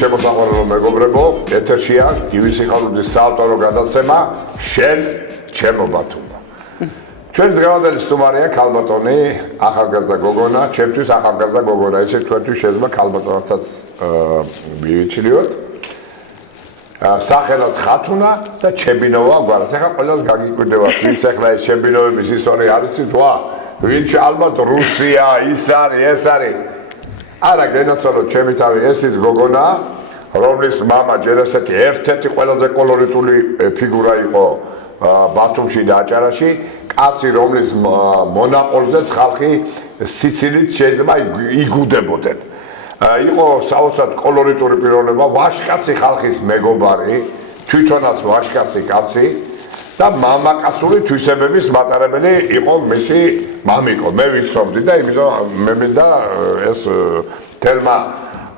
შემოსაყვანელო მეგობრებო, ეთერშია გივის სიხარულის საავტორო გადაცემა შენ ჩემო ბათუმო. ჩვენს დღევანდელი სტუმარია ქალბატონი ახალგაზრდა გოგონა, ჩემთვის ახალგაზრდა გოგონა, ესე თქვენთვის შეიძლება ქალბატონათაც მივიჩლიოთ. სახელად ხათუნა და ჩებინოვა გვარად. ეხლა ყველას გაგიკვირდება, ვინც ეხლა ეს ჩებინოვების ისტორია არის თვა, ვინც ალბათ რუსია, ის არის, ეს არის. არა გენაცვალოთ ჩემი თავი, ეს ის გოგონა, რომლის მამა ჯერ ესეთი ერთ-ერთი ყველაზე კოლორიტული ფიგურა იყო ბათუმში და აჭარაში, კაცი რომლის მონაყოლზეც ხალხი სიცილით შეიძლება იგუდებოდნენ. იყო საოცრად კოლორიტული პიროვნება, ვაჟკაცი ხალხის მეგობარი, თვითონაც ვაჟკაცი კაცი და მამაკაცური თვისებების მატარებელი იყო მისი მამიკო. მე ვიცნობდი და იმიტომ მე მინდა ეს თელმა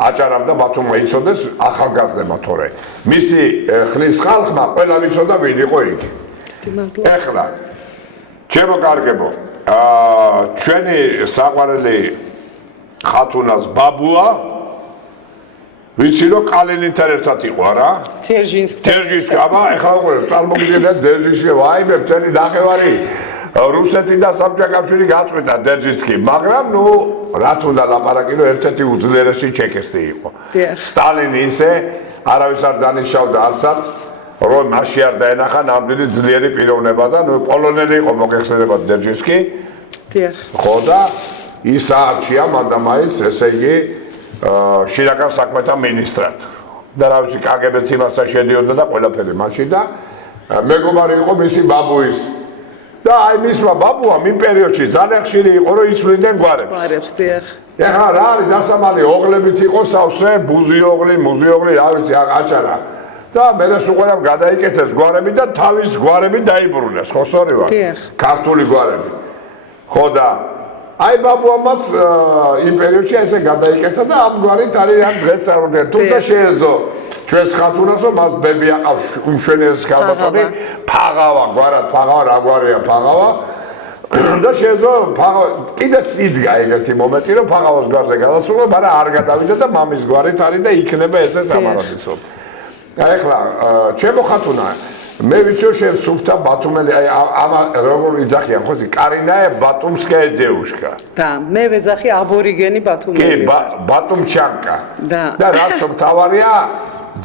აჭარამ და ბათუმმა იცოდეს ახალგაზრდებმა, თორე მისი ხლის ხალხმა ყველა ვიცოდა ვინ იყო იგი. ეხლა ჩემო კარგებო, ჩვენი საყვარელი ხათუნას ბაბუა ვიცი რომ კალინინთან ერთად იყო არა? დერჟინსკი, აბა ეხლა უკვე წარმოგიდგენთ დერჟინსკი, ვაიმე მთელი ნახევარი რუსეთი და საბჭოთა გაწყვიტა დერჟინსკი, მაგრამ ნუ რა თუნდა ლაპარაკი რომ ერთ-ერთი უძლიერესი ჩეკისტი იყო. სტალინი ისე არავის არ დანიშნავდა არცად, რომ მასში არ დაენახა ნამდვილი ძლიერი პიროვნება და ნუ პოლონელი იყო მოგეხსენებათ დერჟინსკი. ხო და ის აარჩია მადამაის, ესე იგი შინაგან საქმეთა მინისტრად. და რა ვიცი, კგბ-ც იმასთან შედიოდა და ყველაფერი მასში და მეგობარი იყო მისი ბაბუის. და აი მისმა ბაბუამ იმ პერიოდში ძალიან ხშირი იყო, რომ იცვლიდნენ გვარებს. ეხლა რა არის დასამალი, ოღლებით იყო სავსე, ბუზიოღლი, მუზიოღლი, რა ვიცი, აჭარა. და მერე უყურებ გადაიკეთეს გვარები და თავის გვარები დაიბრუნეს, ხო სწორი ვარ? ქართული გვარები. ხო და აი ბაბუამაც იმ პერიოდში ესე გადაიკეთა და ამ გვარით არის ამ დღეს წარმოდგენილი. თუმცა შეეძლო ჩვენს ხათუნას რომ მას ბები აყავს უმშვენიერი ქალბატონი, ფაღავა, გვარად ფაღავა, რა გვარია ფაღავა. და შეეძლო კიდეც იდგა ეგეთი მომენტი რომ ფაღავას გვარზე გადასულა, მაგრამ არ გადავიდა და მამის გვარით არის და იქნება ესე სამარადისო. და ეხლა ჩემო ხათუნა მე ვიცი რომ შენ სუფთა ბათუმელი, აი ამა როგორ იძახიან ხო, კარინაე ბატუმსკაია ძეუშკა. და მე ვეძახი აბორიგენი ბათუმელი. კი, ბატუმჩანკა. და რაც მთავარია,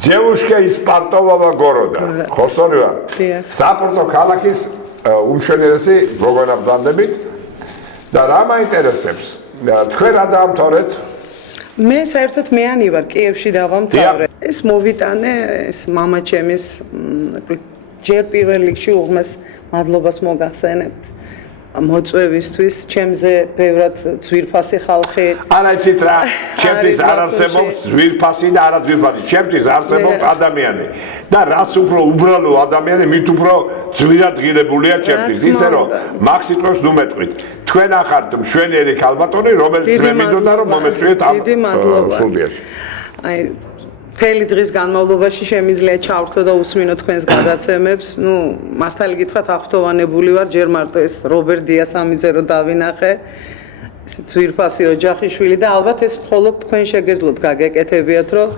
ძეუშკა ისპარტოვავა გოროდა. ხო სწორი ვარ? საპორტო ქალაქის უმშვენიერესი გოგონა ბრძანდებით. და რა მაინტერესებს? თქვენ რა დაამთავრეთ? მე საერთოდ მეანი ვარ, კიევში დავამთავრე. ეს მოვიტანე ეს მამა ჩემის ჯერ პირველ რიგში უღმეს მადლობას მოგახსენებთ მოწვევისთვის, ჩემზე ბევრად ძვირფასი ხალხი. არა იცით რა, ჩემთვის არ არსებობს ძვირფასი და არა ძვირფასი, ჩემთვის არსებობს ადამიანი და რაც უფრო უბრალო ადამიანი, მით უფრო ძვირად ღირებულია ჩემთვის. ისე რომ მაგ სიტყვებს ნუ მეტყვით. თქვენ ახართ მშვენიერი ქალბატონი, რომელიც მე მინდოდა რომ მომეწვიეთ ამ სტუდიაში. აი მთელი დღის განმავლობაში შემიძლია ჩავრთო და უსმინო თქვენს გადაცემებს. ნუ მართალი გითხრათ, აღფრთოვანებული ვარ, ჯერ მარტო ეს რობერტ დიასამიძე რო დავინახე, ეს ძვირფასი ოჯახიშვილი და ალბათ ეს მხოლოდ თქვენ შეგეძლოთ გაგეკეთებიათ, რომ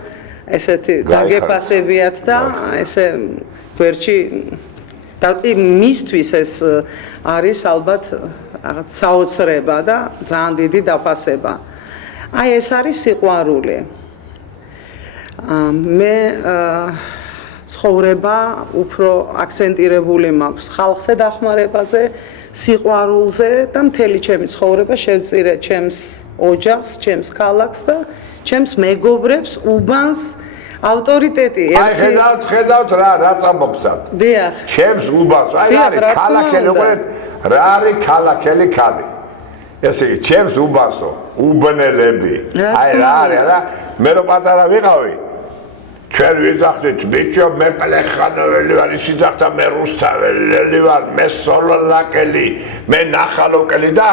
ესეთი დაგეფასებიათ და ესე გვერდში და მისთვის ეს არის ალბათ რაღაც საოცრება და ძალიან დიდი დაფასება. აი ეს არის სიყვარული. მე ცხოვრება უფრო აქცენტირებული მაქვს ხალხზე დახმარებაზე, სიყვარულზე და მთელი ჩემი ცხოვრება შევწირე ჩემს ოჯახს, ჩემს ქალაქს და ჩემს მეგობრებს, უბანს, ავტორიტეტი. აი ხედავთ რა წამობსად. დიახ. ჩემს უბანს. აი არის ქალაქელი, უყურეთ, რა არის ქალაქელი ქალი. ესე იგი, ჩემს უბანსო, უბნელები. აი რა არის რა, მე რო პატარა ვიყავი. ჩვენ ვიზახდით, ბიჭო, მე პლეხანოველი ვარ, ის იძახდა, მე რუსთაველი ვარ, მე სოლოლაკელი, მე ნახალოვკელი და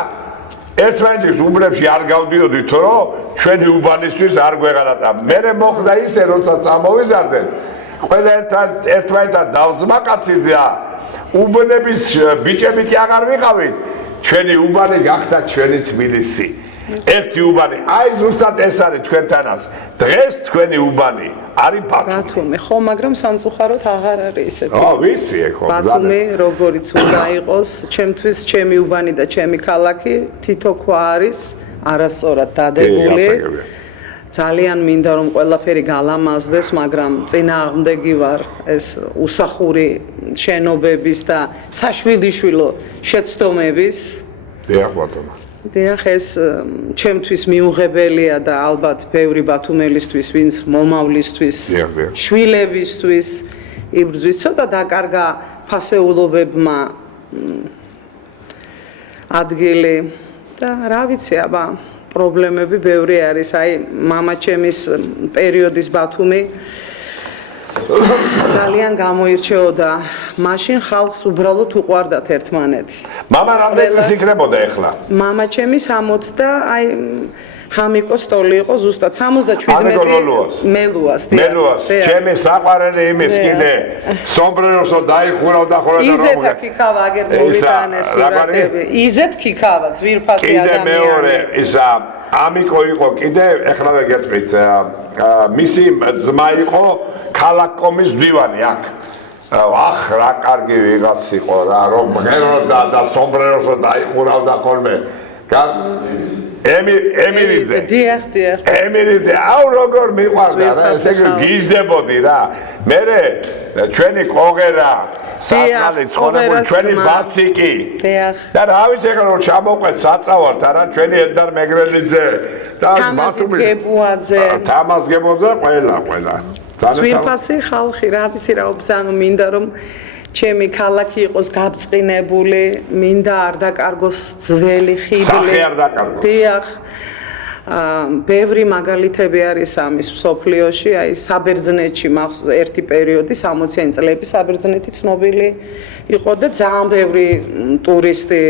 ერთმანეთის უბნებში არ გავდიოდით, რომ ჩვენი უბანისთვის არ გვეღარატა. მერე მოხდა ისე, როცა წამოვიზარდეთ, ყველა ერთმანეთთან დავზმაკაცით და უბნების ბიჭები კი აღარ ვიყავით, ჩვენი უბანი გახდა ჩვენი თბილისი. ერთი უბანი, აი ზუსტად ეს არის თქვენთანაც. დღეს თქვენი უბანი არის ბათუმი. ხო, მაგრამ სამწუხაროდ აღარ არის ესეთი. ვიცი ეხო, ბათუმი, როგორც უნდა იყოს, ჩემთვის ჩემი უბანი და ჩემი ქალაქი თითო ქვა არის არასწორად დადებული. ძალიან მინდა რომ ყველაფერი გალამაზდეს, მაგრამ წინააღმდეგი ვარ ეს უსახური შენობების და საშვილიშვილო შეცდომების. დიახ ბატონო. დიახ, ეს ჩემთვის მიუღებელია და ალბათ ბევრი ბათუმელისთვის, ვინც მომავლისთვის, შვილებისთვის იბრძვის. ცოტა დაკარგა ფასეულობებმა ადგილი და რა ვიცი, აბა პრობლემები ბევრი არის. აი, მამაჩემის პერიოდის ბათუმი ძალიან გამოირჩეოდა. მაშინ ხალხს უბრალოდ უყვარდათ ერთმანეთი. მამა რამდენი წლის იქნებოდა ეხლა? მამაჩემი 60 და აი ჰამიკო სტოლი იყო ზუსტად 77 მელუას. მელუას. ჩემი საყვარელი იმის კიდე სომბრეროსო დაიხურავდა ხოლმე და იზეთ ქიქავა აგერ მოვიტანეს სურათები. იზეთ ქიქავა ძვირფასი ადამიანი. კიდე მეორე ისა ამიკო იყო კიდე ეხლა ვეგეთქვით მისი ძმა იყო ქალაქკომის მდივანი აქ. ახ რა კარგი ვიღაც იყო რა რომ მღეროდა და სომბრეროსო დაიხურავდა ხოლმე. ემირიძე. დიახ. ემირიძე, აუ როგორ მიყვარდა რა, ესე იგი გიждდებოდი რა. მერე ჩვენი ყოღერა, საწყალი ცხოვრებული ჩვენი ბაციკი. დიახ. და რა ვიცი ახლა რომ ჩამოვყვეთ საწავართ არა ჩვენი ედარ მეგრელიძე და ბათუმი. თამაზ გებოძე ყველა. ძვირფასი ხალხი, რა ვიცი რა უბზანო მინდა რომ ჩემი ქალაქი იყოს გაბწყინებული, მინდა არ დაკარგოს ძველი ხიდლი. სახე არ დაკარგოს. დიახ. ბევრი მაგალითები არის ამის მსოფლიოში, აი საბერძნეთში ერთი პერიოდი 60-იანი წლების საბერძნეთი ცნობილი იყო და ძალიან ბევრი ტურისტი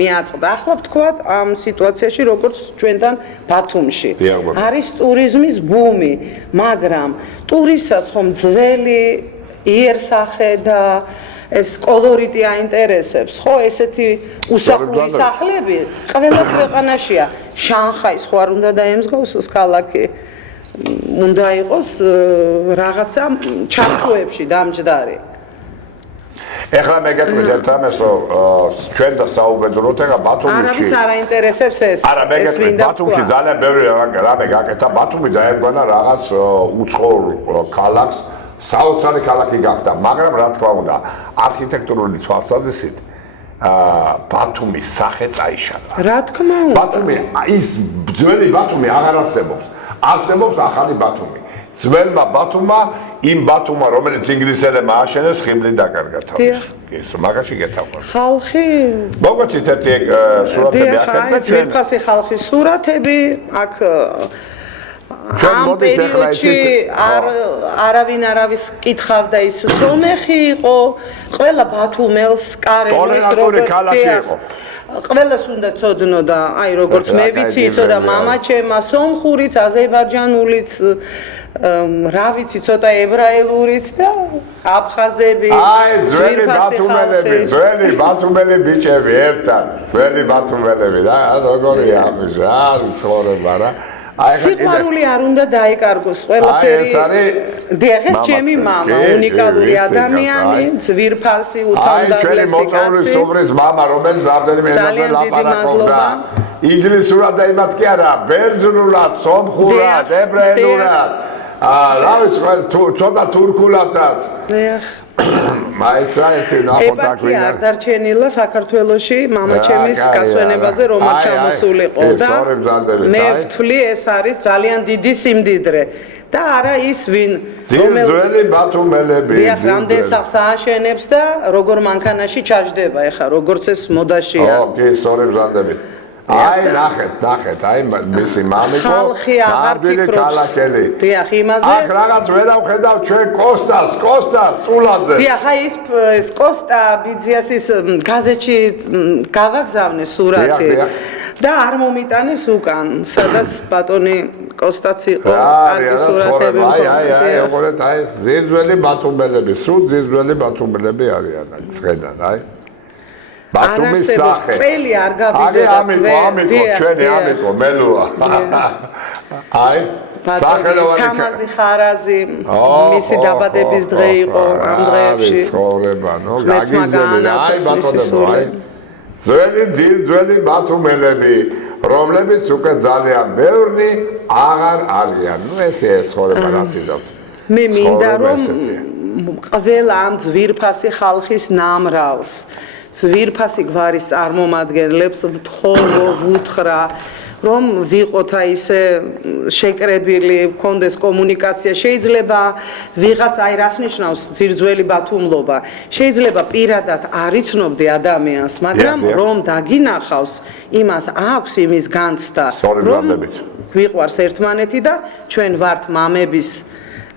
მიაწყდა. ახლა ვთქვათ ამ სიტუაციაში როგორც ჩვენთან ბათუმში. არის ტურიზმის ბუმი, მაგრამ ტურისტსაც ხომ ძველი იერსახე და ეს კოლორიტი აინტერესებს, ხო, ესეთი უსახური სახლები ყველა ქვეყანაშია. შანხაის ხო არ უნდა დაემსგავსოს ქალაქი. უნდა იყოს რაღაცა ჩართვეებში დამჯდარი. ეხლა მეგეთქვით ერთამეს რომ ჩვენ და საუბედუროთ ეხლა ბათუმში არავის არ აინტერესებს ეს. არა მეგეთქვით ბათუმში ძალიან ბევრი რამე გაკეთა. ბათუმი დაერღვნა რაღაც უცხოურ ქალაქს. საოცარი ქალაქი გახდა, მაგრამ რა თქმა უნდა, არქიტექტურული თვალსაზრისით ბათუმის სახე წაიშალა. რა თქმა უნდა. ბათუმი ის ძველი ბათუმი აღარ არსებობს. არსებობს ახალი ბათუმი. ძველმა ბათუმმა იმ ბათუმმა, რომელიც ინგლისელებმა ააშენეს, ხიბლი დაკარგა თავს. ის მაგაში გეთაყვანე. ხალხი მოგოცით ერთი სურათები აქეთ და ჩვენ ძვირფასი ხალხის სურათები აქ ჩვენ მოდით ეხლა ისიც არავინ არავის კითხავდა ის სომეხი იყო ყველა ბათუმელს კარელის ტოლერანტული ქალაქი იყო ყველას უნდა ცოდნოდა აი როგორც მე ვიცი იცოდა მამაჩემა სომხურიც აზერბაიჯანულიც რა ვიცი ცოტა ებრაელურიც და აფხაზები აი ძველი ბათუმელი ბიჭები ერთად ძველი ბათუმელები რა როგორია ამის რა ცხოვრება რა სიყვარული არ უნდა დაიკარგოს ყველაფერი. დიახ, ეს ჩემი მამა, უნიკალური ადამიანი, ძვირფასი, უთავდაღლესი კაცი. სომრის მამა, რომელიც რამდენიმე ენაზე ლაპარაკობდა. ინგლისურად და იმათ კი არა, ბერძნულად, სომხურად, ებრაელურად. რა ვიცი, ცოტა თურქულადაც. დიახ. მაიცა ერთი ნახოთ აქ ვინ არ დარჩენილა საქართველოში მამაჩემის გასვენებაზე რომ არ ჩამოსულიყო და მე ვთვლი ეს არის ძალიან დიდი სიმდიდრე და არა ის ვინ ძველი ბათუმელები დიახ რამდენ სახს ააშენებს და როგორ მანქანაში ჩაჯდება ეხა როგორც ეს მოდაშია ო კი სწორი ბრძანდებით აი ნახეთ აი მისი მამიკო ნამდვილი ქალაქელი დიახ იმაზე აქ რაღაც ვერ ავხედავ ჩვენ კოსტას სულაძეს დიახ აი ეს კოსტა ბიძიასის გაზეთში გავაგზავნე სურათი და არ მომიტანეს უკან სადაც ბატონი კოსტაც იყო კარგი სურათები აი ოღონდ აი ზიზველი ბათუმელები სულ ზიზველი ბათუმელები არიან ხედან აი ბათუმის სახე. წელი არ გავიდე. ამიკო, ჩვენი ამიკო, მელუა. აი, სახელოვანი თამაზი ხარაზი, მისი დაბადების დღე იყო ამ დღეებში. ცხოვრება, გაგიზდები, აი ბატონო, აი. ძველი ბათუმელები, რომლებიც უკვე ძალიან ბევრი აღარ არიან. ესე ცხოვრება რას იზავთ. მე მინდა რომ ყველა ამ ძვირფასი ხალხის ნამრალს, ძვირფასი გვარის წარმომადგენლებს ვუთხრა, რომ ვიყოთ აი ესე შეკრებილი, გქონდეს კომუნიკაცია. შეიძლება ვიღაც აი რას ნიშნავს ძირძველი ბათუმლობა. შეიძლება პირადად არ იცნობდე ადამიანს, მაგრამ რომ დაგინახავს, იმას აქვს იმის განცდა, რომ გვიყვარს ერთმანეთი და ჩვენ ვართ მამების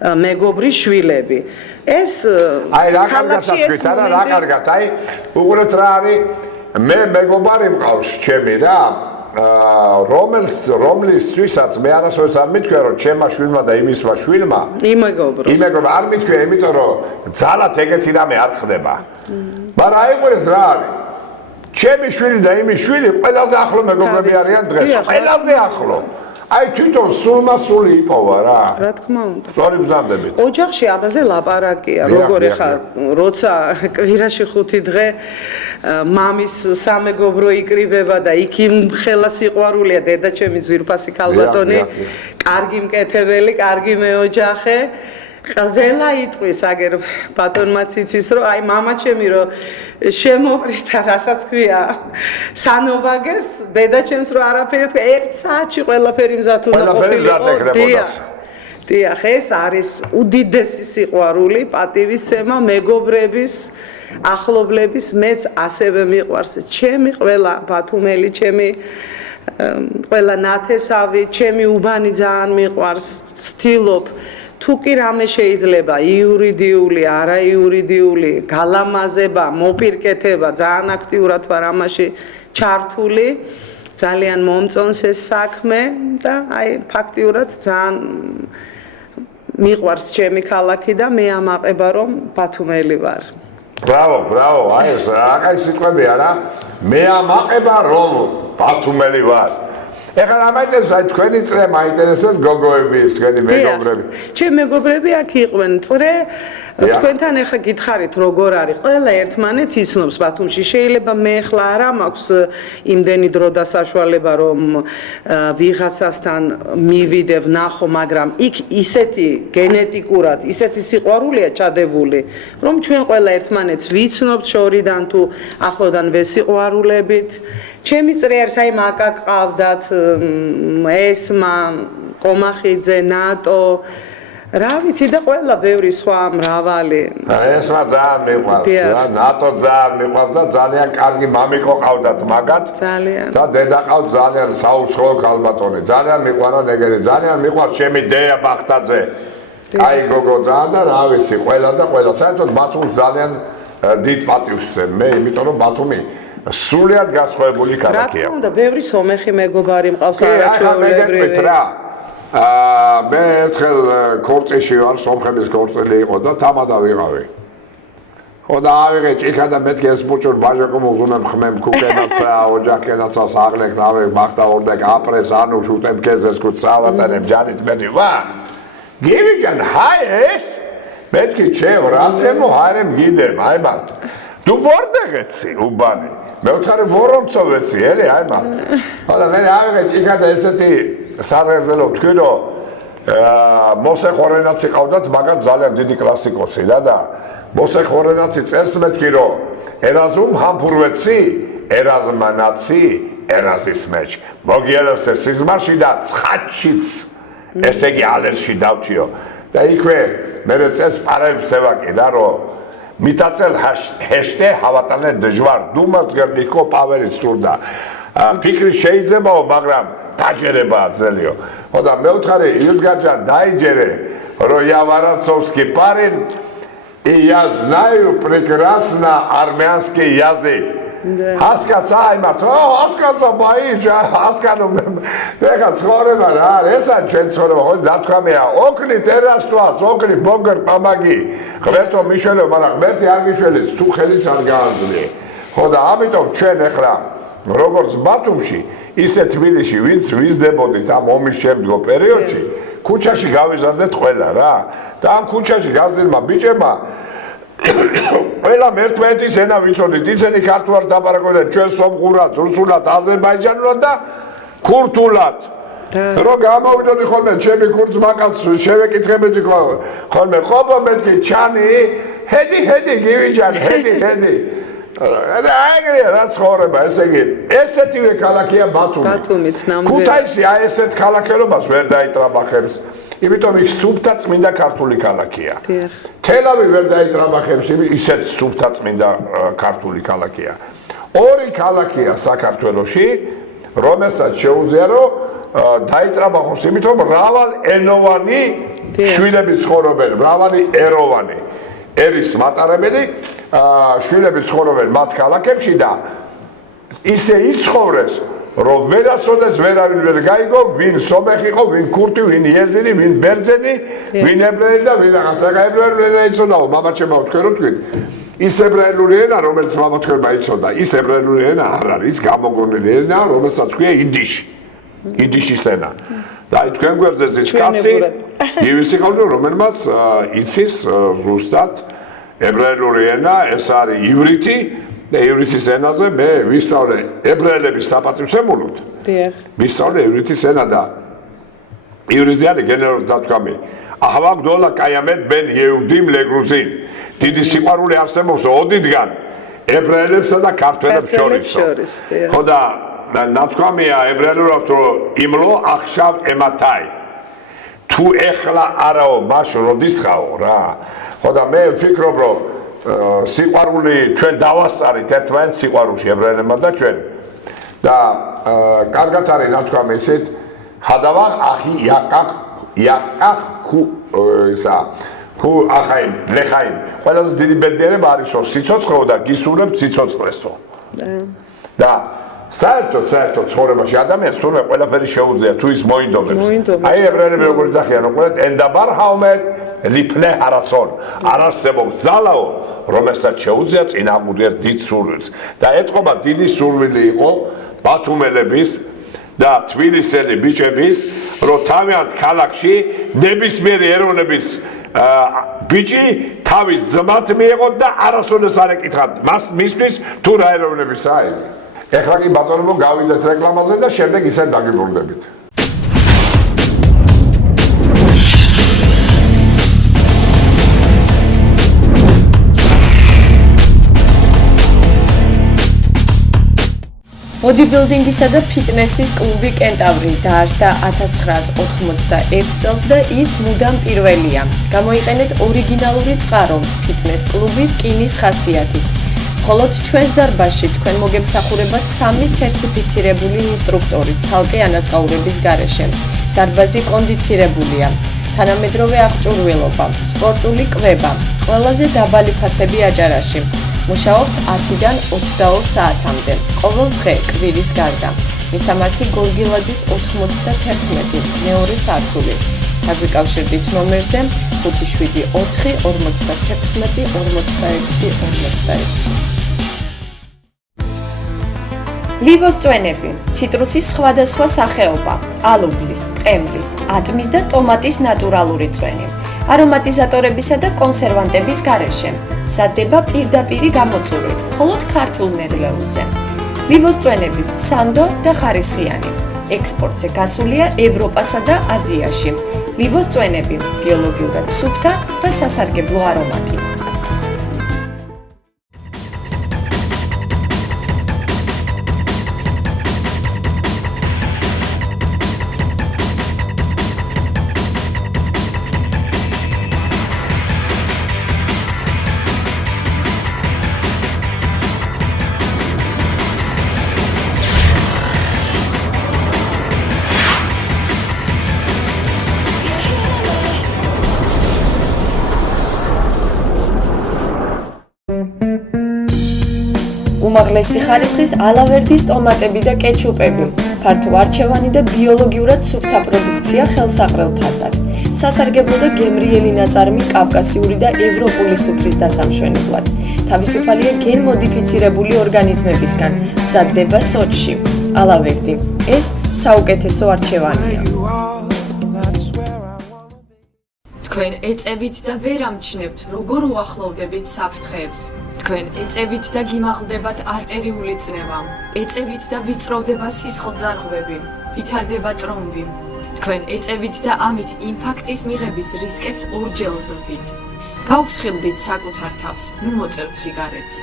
მეგობრი შვილები. ეს აი რა კარგად თქვით, არა რა კარგად, აი უყურეთ რა არის, მე მეგობარი მყავს ჩემი რა, რომლისთვისაც მე არასოდეს არ მithქვია, რომ ჩემმა შვილმა და იმისმა შვილმა იმეგობროს. არ მithქვია, იმიტომ რომ ძალად ეგეთი რამე არ ხდება. მაგრამ აი უყურეთ რა არის. ჩემი შვილი და იმის შვილი ყველაზე ახლო მეგობრები არიან დღეს, ყველაზე ახლო. აი თვითონ სულმა-სული იპოვა რა. რა თქმა უნდა. სწორი ბრძანდებით. ოჯახში ამაზე ლაპარაკია, როგორ ეხა როცა კვირაში 5 დღე მამის სამეგობრო იკრიბება და იქ იმ ხელა სიყვარულია დედაჩემი ძვირფასი ქალბატონი, კარგი მკეთებელი, კარგი მეოჯახე. ყველა იტყვის აგერ ბატონმა ციცის რომ აი მამაჩემი რომ შემოყრითა რასაც ქვია სანოვაგეს დედაჩემს რომ არაფერი თქვა ერთ საათში ყველაფერი მზად უნდა ყოფილიყო. დიახ, ეს არის უდიდესი სიყვარული, პატივისცემა, მეგობრების, ახლობლების, მეც ასევე მიყვარს ჩემი ყველა ბათუმელი, ჩემი ყველა ნათესავი, ჩემი უბანი ძალიან მიყვარს, ვცდილობ თუ კი რამე შეიძლება იურიდიული, არაიურიდიული, გალამაზება, მოპირკეთება, ძალიან აქტიურად ვარ ამაში ჩართული, ძალიან მომწონს ეს საქმე და აი ფაქტიურად ძალიან მიყვარს ჩემი ქალაქი და მე ამაყება რომ ბათუმელი ვარ. ბრავო, აი ეს რა კაი სიტყვებია რა. მე ამაყება რომ ბათუმელი ვარ. ეხლა რა მაინტერესებს აი თქვენი წრე მაინტერესებს გოგოების, თქვენი მეგობრები. ჩემი მეგობრები აქ იყვნენ წრე თქვენთან ეხლა გითხარით როგორ არის ყველა ერთმანეთს იცნობს ბათუმში შეიძლება მე ეხლა არ მაქვს იმდენი დრო და საშუალება რომ ვიღაცასთან მივიდე ვნახო მაგრამ იქ ისეთი გენეტიკურად ისეთი სიყვარულია ჩადებული რომ ჩვენ ყველა ერთმანეთს ვიცნობთ შორიდან თუ ახლოდან ვესიყვარულებით ჩემი წრე არის აი მაკა ყავდათ ესმა კომახიძე ნატო რა ვიცი და ყველა ბევრი სხვა მრავალი ესმა ძალიან მიყვარს რა ნატო ძალიან მიყვარს და ძალიან კარგი მამიკო ყავდათ მაგათ ძალიან და დედა ყავთ ძალიან საუცხოო ქალბატონი ძალიან მიყვარან ეგერი ძალიან მიყვარს ჩემი დეა ბახტაძე აი გოგო ძალიან და რა ვიცი ყველა და ყველა საერთოდ ბათუმს ძალიან დიდ პატივს ვცემ მე იმიტომ რომ ბათუმი სულიად გასხვავებული ქალაქია რა თქმა უნდა ბევრი სომეხი მეგობარი მყავს არაჩვეულებრივი რა მე ერთხელ კორტეში ვარ, სომხების კორტელი იყო და თამადა ვიყავი. ხო და ავიღე ჭიქა და მეთქი ეს ბუჭურ ბაჟაკომ უზუნებ ხმემ კუკენაცა, ოჯახენაცა, საღლეკ ნავე, ბახტა ორდეკ აპრეს, ანუ შუტებ კეზეს კუცავატანებ ჯანით მეტი ვა. გივიგან ჰაი ეს მეთქი ჩემ რაცემო ჰარემ გიდემ, აი მართ. თუ ვორდეგეცი უბანი. მე ვთქარი ვორომცო ვეცი, ელი აი მართ. ხო და მე ავიღე ჭიქა და ესეთი სადღეგრძელო თქვი რომ მოსე ხორენაცი ყავდათ მაგათ ძალიან დიდი კლასიკოსი და მოსე ხორენაცი წერს მეთქი რომ ერაზუმ ჰამფურვეცი ერაზმანაცი ერაზის მეჩ მოგიელებს ეს სიზმარში და ცხაჩიც ესე იგი ალერში დავჭიო და იქვე მე წერს პარებს ევაკი და რომ მიტაცელ ჰეშტე ჰავატანე დჟვარ დუმას გერნიკო პავერი სტურდა ფიქრი შეიძლებაო მაგრამ დაჯერებაა ძელიო. ხო და მე ვთხარი იუსგაჯან დაიჯერე რომ я Воронцовский парень и я знаю прекрасно армянский язык. Հասկացա այ մարդ, հասկացա բայիջա, հասկանում եմ, եկա ცხოვრება რა, ესა ჩვენ ცხოვრება, ხო და თქვა მე, ოქნი ტერასტვას, ოქნი ბოგერ პამაგი, ღმერთო მიშველო, მაგრამ ღმერთი არ გიშველის, თუ ხელის არ გაანძლი. ხო და ამიტომ ჩვენ ახლა როგორც ბათუმში, ისე თბილისში ვინც ვიზდებოდით ამ ომის შემდგომ პერიოდში, ქუჩაში გავიზარდეთ ყველა რა. და ამ ქუჩაში გაზრდილმა ბიჭებმა ყველა ერთმანეთის ენა ვიცოდით, ისინი ქართულად დაბარაკობდნენ ჩვენ სომხურად, რუსულად, აზერბაიჯანულად და ქურთულად. რომ გამოვიდოდი ხოლმე ჩემი ქურთ მაკას შევეკითხებოდი ხოლმე ხობო მეთქი ჩანი ჰედი გივიჯან ჰედი აი რა ცხოვრება ესე იგი ესეთივე ქალაქია ბათუმიც ქუთაისი აი ესეთ ქალაქელობას ვერ დაიტრაბახებს იმიტომ ის სუფთა წმინდა ქართული ქალაქია თელავი ვერ დაიტრაბახებს ისეთ სუფთა წმინდა ქართული ქალაქია ორი ქალაქია საქართველოში რომელსაც შეუძლია რომ დაიტრაბახოს იმიტომ მრავალ ენოვანი შვილები ცხოვრობენ მრავალი ეროვანი ერის მატარებელი შვილები ცხოვრობენ მათ ქალაქებში და ისე იცხოვრეს რომ ვერასოდეს ვერავინ ვერ გაიგო ვინ სომეხი იყო ვინ ქურთი ვინ იეზიდი ვინ ბერძენი ვინ ებრაელი და ვინ რაღაცა ებრაელი ენა იცოდაო მამაჩემო თქვენ რო თქვით ის ებრაელური ენა რომელიც მამაჩემმა იცოდა ის ებრაელური ენა არ არის გამოგონილი ენა რომელსაც ქვია იდიშის ენა და აი თქვენ გვერდზე ის კაცი ივისი ყავდა რომელმაც იცის ზუსტად ებრაელური ენა ეს არის ივრითი და ივრითის ენაზე მე ვისწავლე ებრაელების საპატივცემულოდ ვისწავლე ივრითის ენა და ივრითი არის გენერალური დათქვამი აჰვა გდოლა კაიამეთ ბენ იევდიმ ლეგრუზინ დიდი სიყვარული არსებობს ოდითგან ებრაელებსა და ქართველებს შორისო ხო და ნათქვამია ებრაელურად რომ იმლო ახშავ ემათაი თუ ეხლა არაო მას როდისხაო რა ხო და მე ვფიქრობ რომ სიყვარული ჩვენ დავასწარით ერთმანეთს სიყვარულში ებრაელებმა და ჩვენ და კარგად არის ნათქვამი ისეთ ჰადავა ახი იაკახ ხუ ისა ხუ ახაიმ ლეხაიმ ყველაზე დიდი ბედნიერება არისო სიცოცხლეო და გისურვებ სიცოცხლესო და საერთოდ ცხოვრებაში ადამიანს თურმე ყველაფერი შეუძლია თუ ის მოინდომებს აი ებრაელები როგორ ძახიან რომ ყველა ენდაბარ ჰაუმეთ ლიფნე არაცონ არ არსებობს ძალაო რომელსაც შეუძლია წინააღმდეგ დიდ სურვილს და ეთყობა დიდი სურვილი იყო ბათუმელების და თბილისელი ბიჭების რომ თავიანთ ქალაქში ნებისმიერი ეროვნების ბიჭი თავის ძმად მიეღოთ და არასოდეს არ ეკითხათ მისთვის თუ რა ეროვნებისა ის ეხლა კი ბატონო გავიდეთ რეკლამაზე და შემდეგ ისე დაგიბრუნდებით ბოდიბილდინგისა და ფიტნესის კლუბი კენტავრი დაარსდა 1991 წელს და ის მუდამ პირველია. გამოიყენეთ ორიგინალური წყარო, ფიტნეს კლუბი რკინის ხასიათით. მხოლოდ ჩვენს დარბაზში თქვენ მოგემსახურებათ 3 სერტიფიცირებული ინსტრუქტორი ცალკე ანაზღაურების გარეშე. დარბაზი კონდიცირებულია. თანამედროვე აღჭურვილობა, სპორტული კვება, ყველაზე დაბალი ფასები აჭარაში. მუშაობთ 10-დან 22 საათამდე, ყოველ დღე კვირის გარდა. მისამართი გორგილაძის 91, მეორე სართული. დაგვიკავშირდით ნომერზე 574-46-46. ლივოს წვენები, ციტრუსის სხვადასხვა სახეობა, ალუბლის, ტყემლის, ატმის და ტომატის ნატურალური წვენი. არომატიზატორებისა და კონსერვანტების გარეშე. მზადდება პირდაპირი გამოწვევით, მხოლოდ ქართულ ნედლეულზე. ლივოს წვენები სანდო და ხარისხიანი. ექსპორტზე გასულია ევროპასა და აზიაში. ლივოს წვენები ბიოლოგიურად სუფთა და სასარგებლო არომატი. უმაღლესი ხარისხის ალავერდის ტომატები და კეჩუპები, ფართო არჩევანი და ბიოლოგიურად სუფთა პროდუქცია ხელსაყრელ ფასად. სასარგებლო და გემრიელი ნაწარმი კავკასიური და ევროპული სუფრის დასამშვენებლად. თავისუფალია გენ-მოდიფიცირებული ორგანიზმებისგან, მზადდება სოჭში. ალავერდი, ეს საუკეთესო არჩევანია. თქვენ ეწევით და ვერ ამჩნევთ, როგორ უახლოვდებით საფრთხეებს. თქვენ ეწევით და გიმაღლდებათ არტერიული წნევა. ეწევით და ვიწროვდება სისხლძარღვები, ვითარდება ტრომბი. თქვენ ეწევით და ამით ინფარქტის მიღების რისკებს ორჯერ ზრდით. გაუფრთხილდით საკუთარ თავს, ნუ მოწევთ სიგარეტს.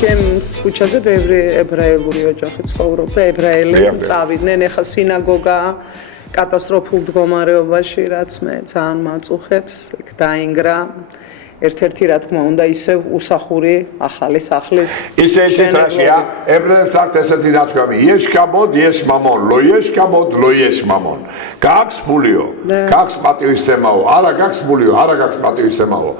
ჩემს ქუჩაზე ბევრი ებრაელური ოჯახი ცხოვრობდა, ებრაელები წავიდნენ, ეხლა სინაგოგა კატასტროფულ მდგომარეობაში, რაც მე ძალიან მაწუხებს, იქ დაინგრა. ერთ-ერთი რა თქმა უნდა ისევ უსახური ახალი სახლის ისე რაშია, ებრაელებს აქვს ესეთი ნათქვამი, "იეშ კაბოდ, იეშ მამონ, ლო იეშ კაბოდ, ლო იეშ მამონ." გაქვს ფულიო, გაქვს პატივისცემაო, არა გაქვს ფულიო, არა გაქვს პატივისცემაო.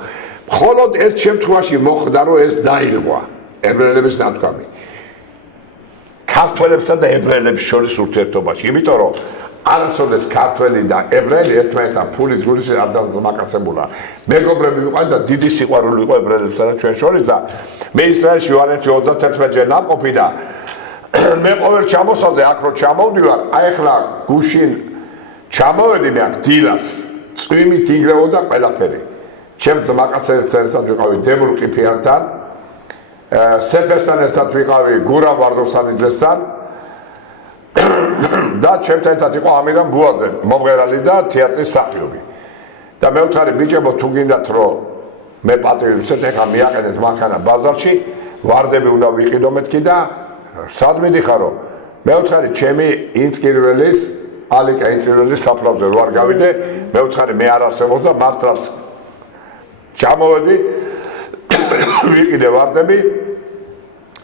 მხოლოდ ერთ შემთხვევაში მოხდა, რომ ეს დაირღვა. ებრაელების ნათქვამი. ქართველებსა და ებრაელებს შორის ურთიერთობაში, იმიტომ რომ არასოდეს ქართველი და ებრაელი ერთმანეთთან ფულის გულისხმით არ დამზმაკაცებულა. მეგობრები იყვნენ და დიდი სიყვარული იყო ებრაელებსა და ჩვენ შორის და მე ისრაელში ვარ 31-ჯერ ნამყოფი და მე ყოველ ჩამოსვლაზე აქ რო ჩამოვდივარ, აი ახლა გუშინ ჩამოვედი მე აქ დილას, წვიმით იგრევოდა ყველაფერი. ჩემ ძმაკაცებთან ერთად ვიყავი დემურ ყიფიანთან. სეფესთან ერთად ვიყავი გურამ ვარდოსანიძესთან და ჩემთან ერთად იყო ამირან ბუაძე, მომღერალი და თეატრის მსახიობი. და მე ვთქარი ბიჭებო, თუ გინდათ რომ მე პატივისცემთ, ეხლა მიაყენეთ მანქანა ბაზარში, ვარდები უნდა ვიყიდო მეთქი და სად მიდიხარო? მე ვთქარი ჩემი ინსკირველის, ალიკა ინსკირველის საფლავზე რო არ გავიდე, მე ვთქარი მე არ არსებობს და მართლაც ჩამოვედი ვიყიდე ვარდები,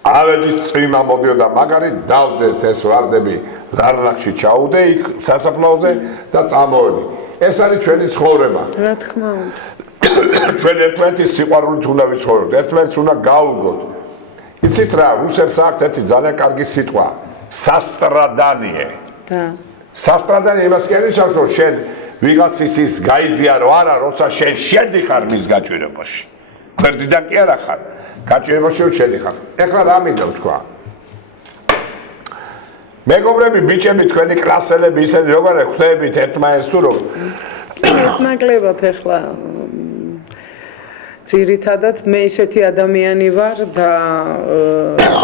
ავედი წვიმა მოდიოდა მაგარი, დავდეთ ეს ვარდები ლარნაკში ჩაუდე იქ სასაფლაოზე და წამოვედი. ეს არის ჩვენი ცხოვრება. რა თქმა უნდა. ჩვენ ერთმანეთის სიყვარულით უნდა ვიცხოვროთ, ერთმანეთს უნდა გავუგოთ. იცით რა, რუსებს აქვს ერთი ძალიან კარგი სიტყვა, სასტრადანიე. და სასტრადანიე იმას კი ნიშნავს, რომ შენ ვიღაცის ის გაიზიარო არა, როცა შენ შედიხარ მის გაჭირებაში. გვერდიდან კი არა ხარ, გაჭირებაში რომ შედიხარ. ეხლა რა მინდა ვთქვა? მეგობრები, ბიჭები, თქვენი კლასელები ისინი როგორ ხვდებით ერთმანეთს თუ რომ ნაკლებად ეხლა ძირითადად მე ისეთი ადამიანი ვარ და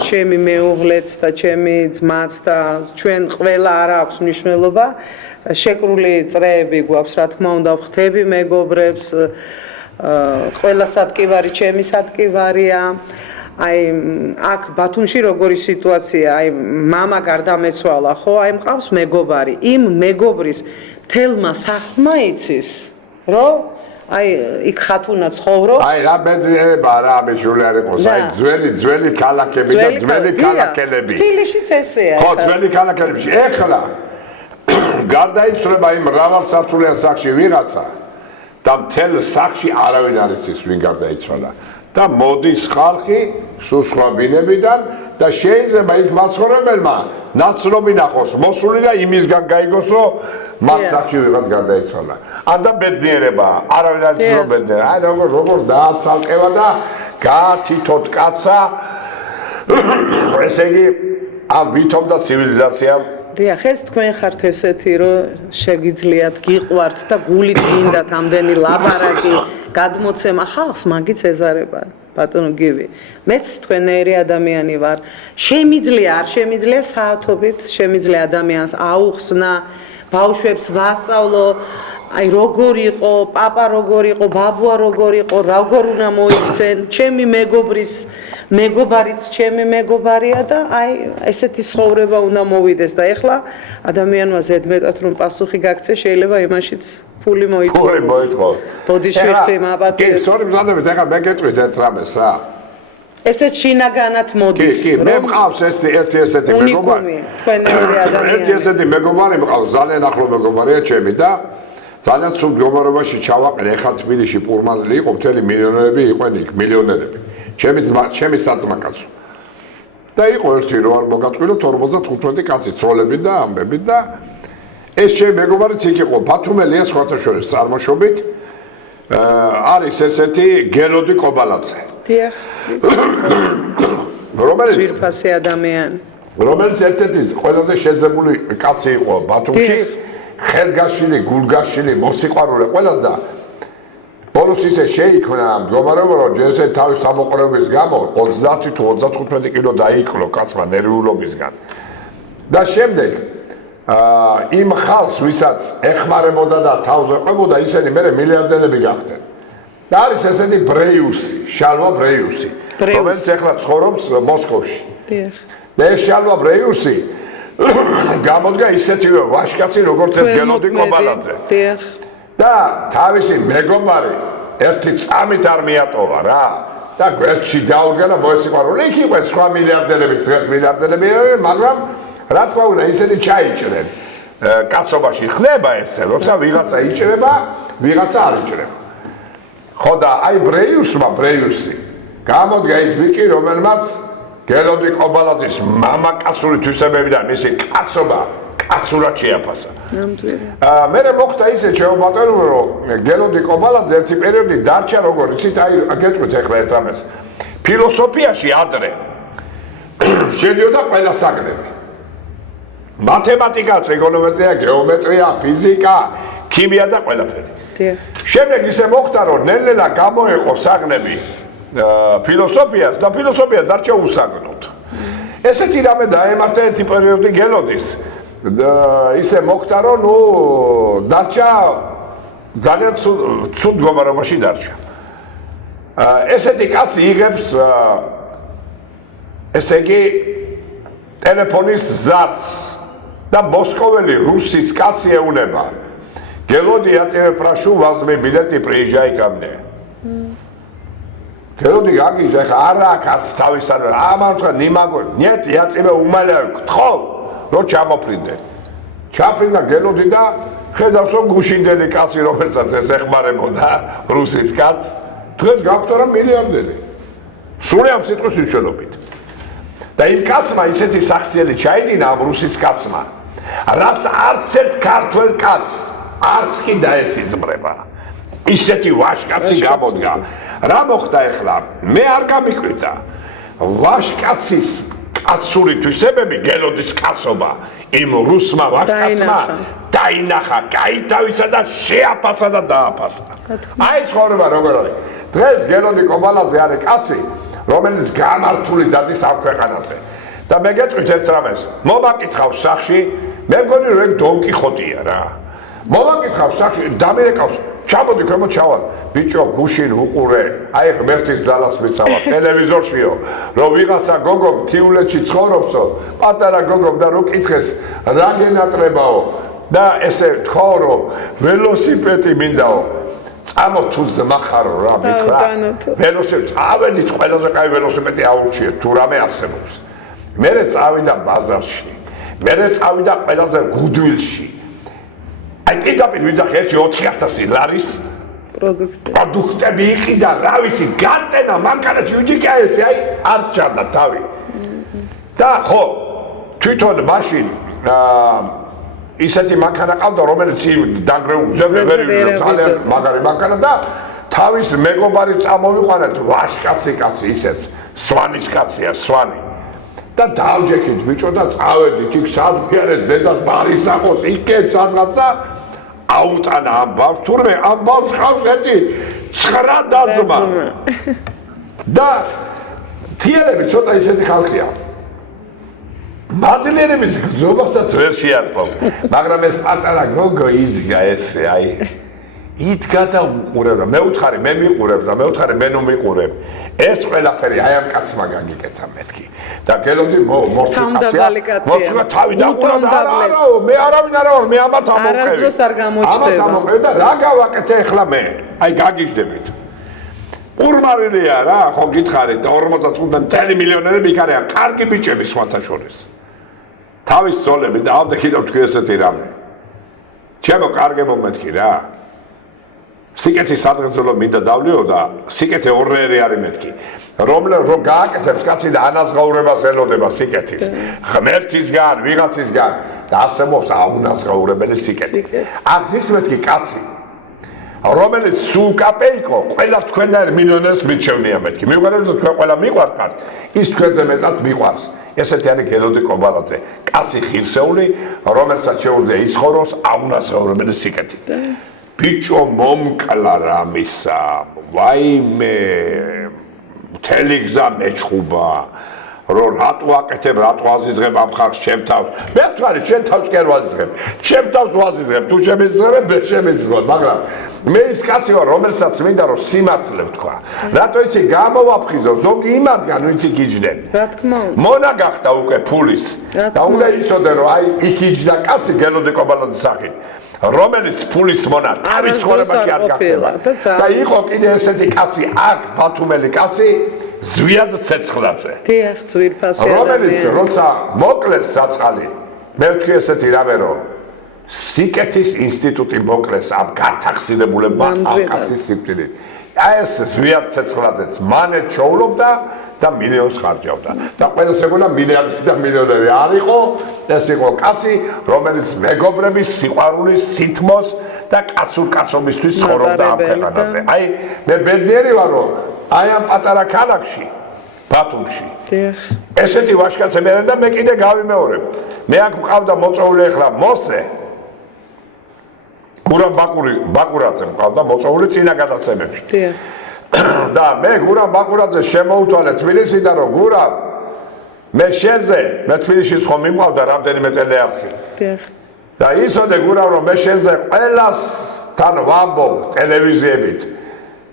ჩემი მეუღლეც და ჩემი ძმაც და ჩვენ ყველა არ აქვს მნიშვნელობა. შეკრული წრეები გვაქვს, რა თქმა უნდა, ვხვდები მეგობრებს, ყველა სადგივარი ჩემი სადგივარია. აი აქ ბათუმში როგორი სიტუაცია, აი მამა გარდამეცვალა, ხო, აი მყავს მეგობარი. იმ მეგობრის თელმა სახლმა იცის, რომ აი იქ ხათუნა ცხოვრობს. აი რა ბედნიერება რა ამეშული არ იყოს, აი ძველი ქალაქები და ძველი ქალაქელები. თბილისშიც ესეა. ხო, ძველი ქალაქელები. ეხლა გარდაიცვალა იმ მრავალსართულიან სახლში ვიღაცა და მთელ სახლში არავინ არ იცის ვინ გარდაიცვალა. და მოდის ხალხი სულ სხვა ბინებიდან და შეიძლება იქ მაცხოვრებელმა ნაცნობი ნახოს მოსული და იმისგან გაიგოს რომ მათ სახში ვიღაც გარდაიცვალა. ანდა ბედნიერებაა, არავინ არ იცის რომ ბედნიერება. აი როგორ დააცალკევა და გაათითოთ კაცა. ესე იგი ამ ვითომ და ცივილიზაციამ დიახ, ეს თქვენ ხართ ესეთი, რომ შეგიძლიათ გიყვართ და გულით გინდათ ამდენი ლაბარაკი, გადმოცემა ხალხს მაგიც ეზარება, ბატონო გივი. მეც თქვენერი ადამიანი ვარ. შემიძლია, არ შემიძლია საათობით, შემიძლია ადამიანს აუხსნა, ბავშვებს ვასწავლო, აი როგორ იყო, პაპა როგორ იყო, ბაბუა როგორ იყო, როგორ უნდა მოიქცენ, ჩემი მეგობრის მეგობარიც ჩემი მეგობარია და აი ესეთი ცხოვრება უნდა მოვიდეს და ეხლა ადამიანმა ზედმეტად რომ პასუხი გაქცე შეიძლება იმაშიც ფული მოითხოვოს. ბოდიშვილი მაბატონო. კი, სწორი ბრძანებით, ეხლა მე გეტყვით ერთ რამეს რა. ესეც შინაგანად მოდის. კი, მე მყავს ერთი ესეთი მეგობარი. თქვენეული ადამიანი. ერთი ესეთი მეგობარი მყავს, ძალიან ახლო მეგობარია ჩემი და ძალიან სულ მდგომარეობაში ჩავაყენე. ეხლა თბილისში პურმანელი იყო, მთელი მილიონერები იყვენ იქ, მილიონერები. ჩემი საძმაკაცო. და იყო ერთი რო არ მოგატყვილოთ 55 კაცი, ცოლები და ამბები და ეს ჩემი მეგობარიც იქ იყო, ბათუმელია სხვათა შორის წარმოშობით. არის ესეთი გელოდი კობალაძე. დიახ. რომელიც ძვირფასი ადამიანი. რომელიც ერთ-ერთი ყველაზე შეძებული კაცი იყო ბათუმში, ხელგაშილი, გულგაშილი, მოსიყვარულე ყველას და ბოლოს ისე შეიქმნა მდგომარეობა, რომ ჯერ თავის გამოყენების გამო 30 თუ 35 კილო დაიკლო კაცმა ნერვიულობისგან. და შემდეგ იმ ხალხს, ვისაც ეხმარებოდა და თავზე ყვებოდა, ისინი მე მილიარდერები გახდნენ. და არის ესეთი ბრეიუსი, შალვა ბრეიუსი, რომელიც ახლა ცხოვრობს მოსკოვში. დიახ. და ეს შალვა ბრეიუსი გამოდგა ისეთივე ვაშკაცი, როგორც ეს გელოდი კობალაძე. დიახ. და თავისი მეგობარი ერთი წამით არ მიატოვა რა. და გვერდში დაუდგა და მოესიყვარულა. იქ იყვნენ სხვა მილიარდერები, დღეს მილიარდერები, მაგრამ რა თქმა უნდა, ისინი ჩაიჭრნენ. კაცობაში ხდება ესე, როცა ვიღაცა იჭრება, ვიღაცა არ იჭრება. ხო და აი ბრეიუსი გამოდგა ის ბიჭი, რომელმაც გელოდი კობალაძის მამაკაცური თვისებებიდან მისი კაცობა კაცურად შეაფასა. მე მოხდა ისე შეუბატონო, რომ გელოდი კობალაძე ერთი პერიოდი დარჩა როგორ იცით, აი გეტყვით ახლა ერთ ამას. ფილოსოფიაში ადრე შედიოდა ყველა საგნები. მათემატიკა, ტრიგონომეტრია, გეომეტრია, ფიზიკა, ქიმია და ყველაფერი. შემდეგ ისე მოხდა, რომ ნელ-ნელა გამოეყო საგნები ფილოსოფიას და ფილოსოფია დარჩა უსაგნოდ. ესეთი რამე დაემართა ერთი პერიოდი გელოდის. ისე მოხდა, რომ ნუ დარჩა ძალიან ცუდ მდგომარეობაში დარჩა. ესეთი კაცი იღებს ესე იგი ტელეფონის ზარს და მოსკოველი რუსის კაცი ეუნება. Гелоди, я тебя прошу, возьми билеты, приезжай ко мне. Гелоди, я ара, как ставишься, а мама, не могу. Нет, я тебя умоляю, кто? Ну, чамо придет. Чаприна Гелоди, да, хедасо гушиндели каци, роберца, сехмаремо, да, русис кац. Დღეს გაქტორა მილიონერი. სულ ამ სიტყვის უჩვენობით. და იმ კაცმა ისეთი სახციელი ჩაიდინა ამ რუსის კაცმა, რაც არც ერთ ქართველ კაცს არც კი დაესიზმრება. ისეთი ვაშკაცი გამოდგა. რა მოხდა ახლა? მე არ გამიკვირდა. ვაშკაცის კაცური თვისებები, გელოდის კაცობა, იმ რუსმა ვაშკაცმა დაინახა, გაითავისა და შეაფასა და დააფასა. აი ცხოვრება როგორ არის. დღეს გელოდი კობალაძე არის კაცი, რომელიც გამართული დადის ამ ქვეყანაზე. და მე გეტყვით ერთ რამეს, მომაკითხავს სახში, მე მგონი რომ ეგ დონ კიხოტია რა. მომაკითხავს სახში, დამირეკავს, ჩამოდი ქვემოთ ჩავალ. ბიჭო, გუშინ უყურე, აი ღმერთის ძალას მიცავა ტელევიზორშიო, რომ ვიღაცა გოგო მთიულეთში ცხოვრობსო, პატარა გოგო და რო კითხეს, რა გენატრებაო და ესე თქო რომ ველოსიპედი მინდაო. წამო თუ ზმახარო რა მითხრა. ველოსიპედი, წავედით ყველაზე კაი ველოსიპედი აურჩიეთ, თუ რამე არსებობს. მერე წავიდა ბაზარში. მერე წავიდა ყველაზე გუდვილში. აი პირდაპირ ვიძახე 4000 ლარის პროდუქტები იყიდა, რა ვიცი, გატენა მანქანაში უჯიკა ესე, აი არ ჩანდა თავი. და ხო, თვითონ მაშინ ისეთი მანქანა ყავდა, რომელიც დაგრეულზე ვერ ივიდა, ძალიან მაგარი მანქანა და თავის მეგობარი წამოვიყვანეთ, ვაშკაცი კაცი ისეც, სვანის კაცია, სვანი. და დავჯექით ბიჭო და წავედით იქ სადღიარეთ დედას ბარისახოს იქეთ სადღაც და აუტანა ამ ბავშვს, თურმე ამ ბავშვს ხავს ერთი 9 დაძმა. და თიელები ცოტა ისეთი ხალხია. მადლიერების გზობასაც ვერ შეატყო. მაგრამ ეს პატარა გოგო იდგა ესე, აი. იდგა და უყურებდა. მე უთხარი, მე მიყურებ და მე უთხარი, მე ნუ მიყურებ. ეს ყველაფერი აი ამ კაცმა გაგიკეთა მეთქი. და გელოდი მორთკაცია. მორთკა თავი დაყურა და არა, მე არავინ არა ვარ, მე ამათ ამოყევი. არასდროს არ გამოჩნდება. ამათ ამოყევი და რა გავაკეთე ახლა მე? აი გაგიჟდებით. ურმარილია რა, ხო გითხარით და 45 მილიონერები იქ არიან, კარგი ბიჭები სხვათა შორის. თავის ზოლები და ამდე კიდევ თქვი ესეთი რამე. ჩემო კარგებო მეთქი რა. სიკეთის სადღერძელო მინდა დავლიო და სიკეთე ორნაირი არის მეთქი. რომ გააკეთებს კაცი და ანაზღაურებას ელოდება სიკეთის. ღმერთისგან, ვიღაცისგან და არსებობს აუნაზღაურებელი სიკეთი. აღზის მეთქი კაცი. რომელიც სუკაპეიკო ყველა თქვენნაირ მილიონერს მიჩევნია მეთქი. მიყვარებს და თქვენ ყველა მიყვარხართ, ის თქვენზე მეტად მიყვარს. ესეთი არის გელოდი კობალაძე. კაცი ღირსეული, რომელსაც შეუძლია იცხოვროს აუნაზღაურებელი სიკეთით. ბიჭო მომკლა რამისა, ვაიმე, მთელი გზა მეჩხუბა, რომ რატო აკეთებ, რატო აზიზღებ ამ ხალხს ჩემ თავს. მე ვთქვარი, შენ თავს კი არ ვაზიზღებ. ჩემ თავს ვაზიზღებ, თუ შემიზღებ, მე შემიზღებ, მაგრამ მე ის კაცი ვარ, რომელსაც მინდა რომ სიმართლე ვთქვა. რატო იცი გამოვაფხიზო, ზოგი იმათგან ვინც იჯდნენ. რა თქმა უნდა. მონა გახდა უკვე ფულის. და უნდა იცოდე რომ აი იქ იჯდა კაცი გელოდი კობალაძის სახით. რომელიც ფულის მონა თავის ცხოვრებაში არ გახდება და იყო კიდე ესეთი კაცი აქ ბათუმელი კაცი ზვიად ცეცხლაძე დიახ ძვირფასი რომელიც როცა მოკლეს საწყალი მე ვთქვი ესეთი რამე რომ სიკეთის ინსტიტუტი მოკლეს ამ გათახსინებულებმა ამ კაცის სიკვდილით აი ეს ზვიად ცეცხლაძეც მანეთ შოულობდა და მილიონს ხარჯავდა და ყველას ეგონა მილიარდი და მილიონერი არ იყო ეს იყო კაცი რომელიც მეგობრების სიყვარულის სითმოს და კაცურკაცობისთვის ცხოვრობდა ამ ქვეყანაზე აი მე ბედნიერი ვარ რომ აი ამ პატარა ქალაქში ბათუმში ესეთი ვაჟკაცები არიან და მე კიდე გავიმეორებ მე აქ მყავდა მოწვეული ახლა მოსე გურამ ბაკურაძე მყავდა მოწვეული წინა გადაცემებში და მე გურამ ბაკურაძეს შემოუთვალე თბილისიდან რომ გურამ მე შენზე მე თბილისში ხო მიმყავდა რამდენიმე წელი არხი და იცოდე გურამ რომ მე შენზე ყველასთან ვამბობ ტელევიზიებით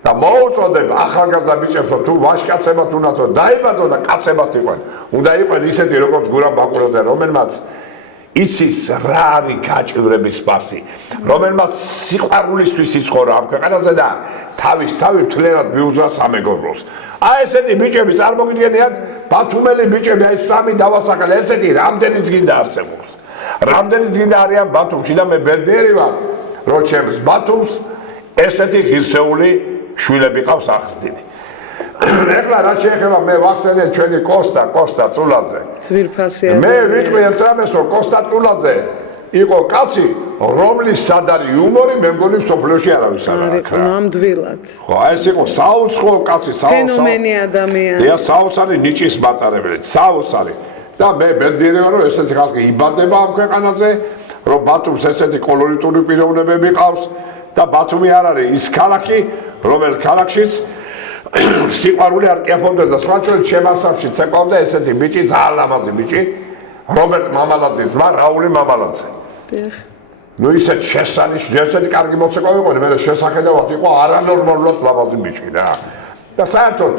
და მოუწოდებ ახალგაზრდა ბიჭებს რომ თუ ვაჟკაცებად უნდათო დაიბადო და კაცებად იყვნენ უნდა იყვნენ ისეთი როგორც გურამ ბაკურაძე რომელმაც იცის რა არის გაჭირვების პასი რომელმაც სიყვარულისთვის იცხოვრა ამ ქვეყანაზე და თავი მთლიანად მიუძღვა სამეგობროს აი ესეთი ბიჭები წარმოგიდგენიათ ბათუმელი ბიჭები აი სამი დავასახელე ესეთი რამდენიც გინდა არსებობს რამდენიც გინდა არიან ბათუმში და მე ბედნიერი ვარ რომ ჩემს ბათუმს ესეთი ღირსეული შვილები ყავს ახსნილი ეხლა რა შეეხება მე ვახსენე ჩვენი კოსტა წულაძე ძვირფასია მე ვიტყვი ერთ რამეს რომ კოსტა წულაძე იყო კაცი რომლის სადარი იუმორი მე მგონი სოფლიოში არავის არ აქვს რა ნამდვილად ხო ეს იყო საუცხო კაცი ფენომენი ადამიანი და საოცარი ნიჭის მატარებელი საოცარი და მე ბედნიერი ვარ რომ ესეთი ხალხი იბადება ამ ქვეყანაზე რომ ბათუმს ესეთი კოლორიტული პიროვნებები ყავს და ბათუმი არ არის ის ქალაქი რომელ ქალაქშიც სიყვარული არ კეფობდეს და სხვა ჩვენ შემასავში ცეკვავდა ესეთი ბიჭი ძალიან ლამაზი ბიჭი რობერტ მამალაძის ძმა რაული მამალაძე ნუ ისეთ შესანიშნავი ესეთი კარგი მოცეკვავი იყო მე შესახედავად იყო არანორმალურად ლამაზი ბიჭი რა და საერთოდ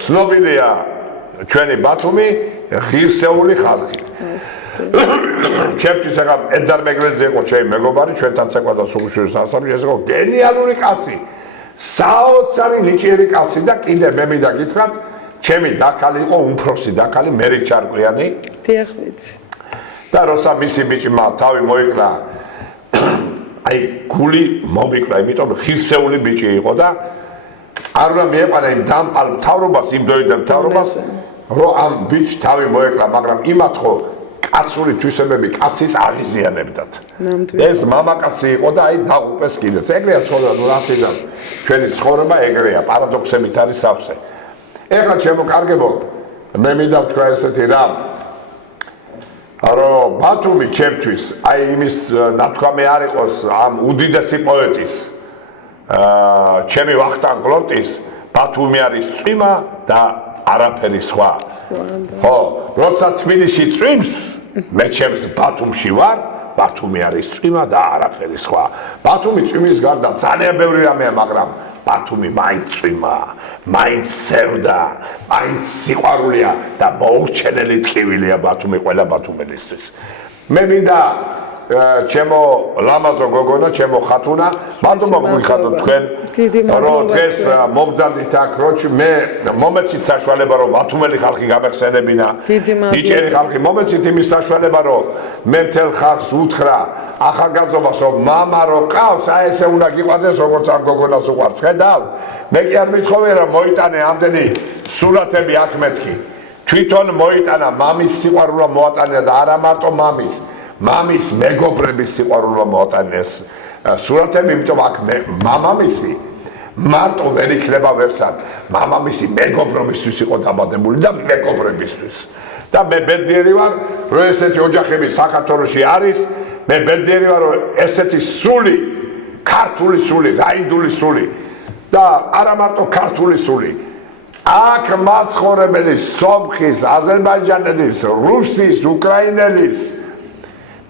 ცნობილია ჩვენი ბათუმი ღირსეული ხალხი ჩემთვის ახლა ედარ მეგრელიძე იყო ჩემი მეგობარი ჩვენთან ცეკვავდა სულუშვილის ანსამბლში ეს იყო გენიალური კაცი საოცარი ნიჭიერი კაცი და კიდე მე მინდა გითხრათ ჩემი დაქალი იყო უმფროსი დაქალი მერი ჩარკვიანი დიახ ვიცი და როცა მისი ბიჭმა თავი მოიკლა აი გული მომიკლა იმიტომ ღირსეული ბიჭი იყო და არ უნდა მიეყანა იმ დამპალ მთავრობას იმ დროიდან მთავრობას რომ ამ ბიჭს თავი მოეკლა მაგრამ იმათო კაცური თვისებები კაცის აღიზიანებდათ ეს მამაკაცი იყო და აი დაღუპეს კიდეც ეგრეა ცხოვრება ნუ რასიდან ჩვენი ცხოვრება ეგრეა პარადოქსებით არის სავსე ეხლა ჩემო კარგებო მე მინდა ვთქვა ესეთი რამ რომ ბათუმი ჩემთვის აი იმის ნათქვამი არ იყოს ამ უდიდესი პოეტის ჩემი ვახტანგ გლოტის ბათუმი არის წვიმა და არაფერი სხვა ხო როცა თბილისში წვიმს მე ჩემს ბათუმში ვარ ბათუმი არის წვიმა და არაფერი სხვა ბათუმი წვიმის გარდა ძალიან ბევრი რამეა მაგრამ ბათუმი მაინც წვიმა მაინც სევდა მაინც სიყვარულია და მოურჩენელი ტკივილია ბათუმი ყველა ბათუმელისთვის მე მინდა ჩემო ლამაზო გოგონა, ჩემო ხათუნა, მადლობა მოგიხადოთ თქვენ, რომ დღეს მომძანდით აქ, რომ მე მომეცით საშუალება, რომ ბათუმელი ხალხი გამეხსენებინა, ნიჭიერი ხალხი მომეცით იმის საშუალება, რომ მე მთელ ხალხს უთხრა ახალგაზრდობას, რომ მამა რო ყავს, აი ესე უნდა გიყვარდეს, როგორც ამ გოგონას უყვარს. ხედავ, მე კი არ მithოვე რა მოიტანე ამდენი სურათები აქ მეთქი. თვითონ მოიტანა მამის სიყვარულა მოატანია და არა მარტო მამის მეგობრების სიყვარულა მოატანეს სურათები, იმიტომ აქ მამამისი მარტო ვერ იქნება ვერსად, მამამისი მეგობრებისთვის იყო დაბადებული და მეგობრებისთვის. და მე ბედნიერი ვარ, რომ ესეთი ოჯახები საქართველოში არის, მე ბედნიერი ვარ, რომ ესეთი სული, ქართული სული, რაინდული სული და არა მარტო ქართული სული აქ მაცხოვრებელი სომხის, აზერბაიჯანელის, რუსის, უკრაინელის,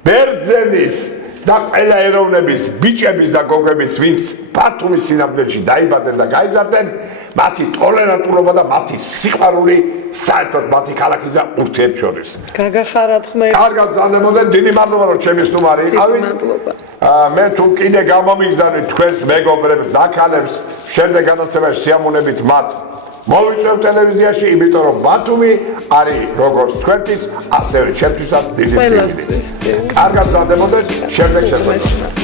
ბერძენის და ყველა ეროვნების ბიჭების და გოგების, ვინც ბათუმის სინამდვილეში დაიბადნენ და გაიზარდნენ, მათი ტოლერანტულობა და მათი სიყვარული საერთოდ მათი ქალაქის და ურთიერთშორის. გაგახარათ ხმები. კარგად დანებოდნენ, დიდი მადლობა რომ ჩემი სტუმარი იყავით. მე თუ კიდე გამომიგზავნით თქვენს მეგობრებს, დაქალებს, შემდეგ განაცემაში სიამოვნებით მათ მოვიწევ ტელევიზიაში, იმიტომ რომ ბათუმი არის როგორც თქვენთვის, ასევე ჩემთვისაც დიდი ყველასთვის. კარგად დანებოდნენ, შემდეგ შეხვედრა.